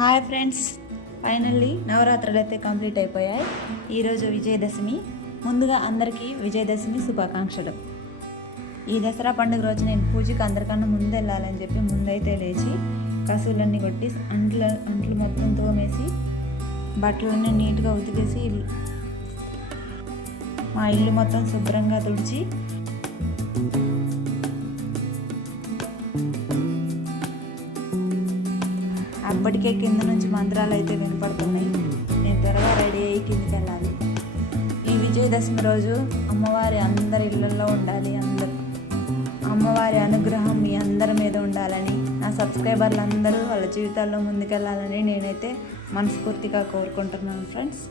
Hi friends, finally నవరాత్రులు అయితే complete అయిపోయాయి. ఈరోజు విజయదశమి. ముందుగా అందరికీ విజయదశమి శుభాకాంక్షలు. ఈ దసరా పండుగ రోజు నేను పూజకి అందరికన్నా ముందు వెళ్ళాలని చెప్పి ముందైతే లేచి కసువులన్నీ కొట్టి అంట్లు మొత్తం తోమేసి బట్టలన్నీ నీట్గా ఉతికేసి మా ఇల్లు మొత్తం శుభ్రంగా తుడిచి అప్పటికే కింద నుంచి మంత్రాలు అయితే వినపడుతున్నాయి. నేను త్వరగా రెడీ అయ్యి కిందికి వెళ్ళాలి. ఈ విజయదశమి రోజు అమ్మవారి అందరి ఇళ్ళల్లో ఉండాలి. అమ్మవారి అనుగ్రహం మీ అందరి మీద ఉండాలని, నా సబ్స్క్రైబర్లు అందరూ వాళ్ళ జీవితాల్లో ముందుకెళ్ళాలని నేనైతే మనస్ఫూర్తిగా కోరుకుంటున్నాను ఫ్రెండ్స్.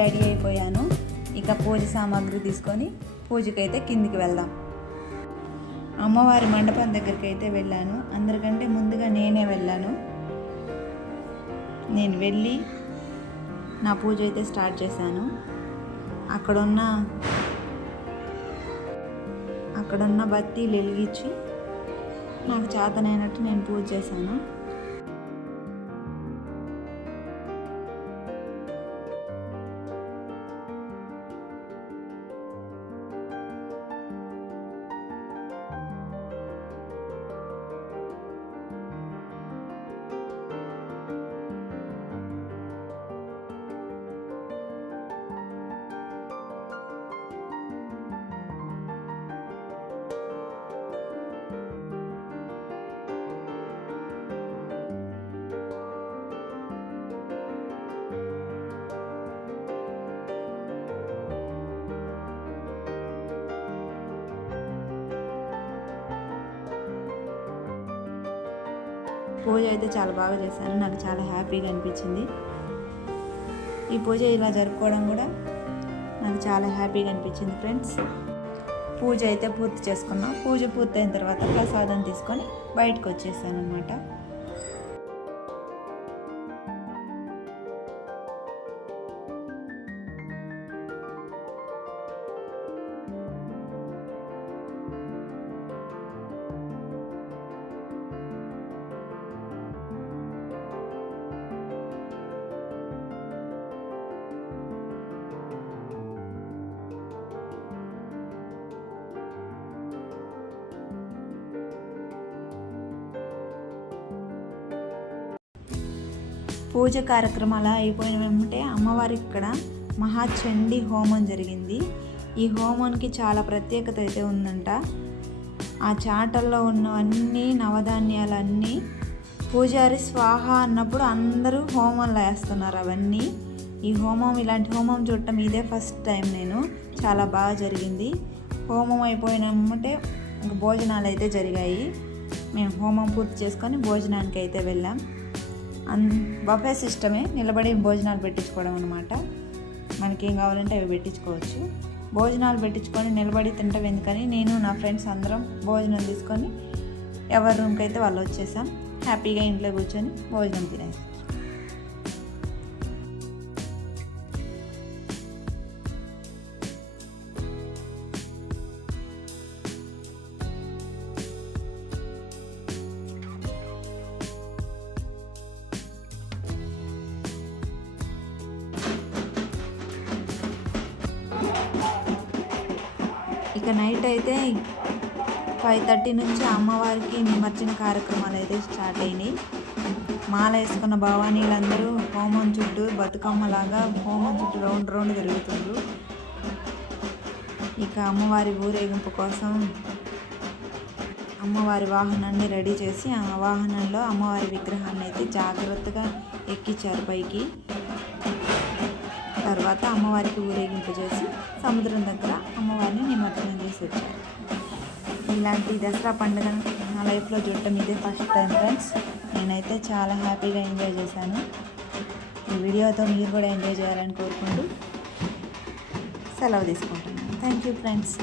రెడీ అయిపోయాను. ఇక పూజ సామాగ్రి తీసుకొని పూజకైతే కిందికి వెళ్దాం. అమ్మవారి మండపం దగ్గరికి అయితే వెళ్ళాను. అందరికంటే ముందుగా నేనే వెళ్ళాను. నేను వెళ్ళి నా పూజ అయితే స్టార్ట్ చేశాను. అక్కడున్న బత్తీలు వెలిగించి నాకు చేతనైనట్టు నేను పూజ చేశాను. పూజ అయితే చాలా బాగా చేశాను. నాకు చాలా హ్యాపీగా అనిపించింది. ఈ పూజ ఇలా జరుపుకోవడం కూడా నాకు చాలా హ్యాపీగా అనిపించింది ఫ్రెండ్స్. పూజ అయితే పూర్తి చేసుకున్నాం. పూజ పూర్తయిన తర్వాత ప్రసాదం తీసుకొని బయటకు వచ్చేసాను అన్నమాట. పూజ కార్యక్రమాలు అయిపోయిన వెంటనే అమ్మవారికి ఇక్కడ మహాచండీ హోమం జరిగింది. ఈ హోమానికి చాలా ప్రత్యేకత అయితే ఉందంట. ఆ చాటల్లో ఉన్నవన్నీ నవధాన్యాలన్నీ పూజారి స్వాహ అన్నప్పుడు అందరూ హోమంలో వేస్తున్నారు అవన్నీ. ఈ హోమం, ఇలాంటి హోమం చూడటం ఇదే ఫస్ట్ టైం నేను. చాలా బాగా జరిగింది. హోమం అయిపోయిన వెంటనే భోజనాలు అయితే జరిగాయి. మేము హోమం పూర్తి చేసుకొని భోజనానికి అయితే వెళ్ళాం. బఫే సిస్టమే, నిలబడి భోజనాలు పెట్టించుకోవడం అనమాట. మనకేం కావాలంటే అవి పెట్టించుకోవచ్చు. భోజనాలు పెట్టించుకొని నిలబడి తింటాం ఎందుకని నేను నా ఫ్రెండ్స్ అందరం భోజనం తీసుకొని ఎవరి రూమ్కి అయితే వాళ్ళు వచ్చేసాం. హ్యాపీగా ఇంట్లో కూర్చొని భోజనం తినేసాం. ఇక నైట్ అయితే 5:30 నుంచి అమ్మవారికి నిమజ్జన కార్యక్రమాలు అయితే స్టార్ట్ అయినాయి. మాల వేసుకున్న భవానీలందరూ హోమం చుట్టూ బతుకమ్మలాగా హోమం చుట్టూ రౌండ్ తిరుగుతుండ్రు. ఇక అమ్మవారి ఊరేగింపు కోసం అమ్మవారి వాహనాన్ని రెడీ చేసి ఆ వాహనంలో అమ్మవారి విగ్రహాన్ని అయితే జాగ్రత్తగా ఎక్కించారు పైకి. తర్వాత అమ్మవారికి ఊరేగింపు చేసి సముద్రం దగ్గర అమ్మవారిని నిమజ్జనం చేసి వచ్చారు. ఇలాంటి దసరా పండుగను నా లైఫ్లో చూడటం ఇదే ఫస్ట్ టైం ఫ్రెండ్స్. నేనైతే చాలా హ్యాపీగా ఎంజాయ్ చేశాను. ఈ వీడియోతో మీరు కూడా ఎంజాయ్ చేయాలని కోరుకుంటూ సెలవు తీసుకుంటున్నాను. Thank you friends.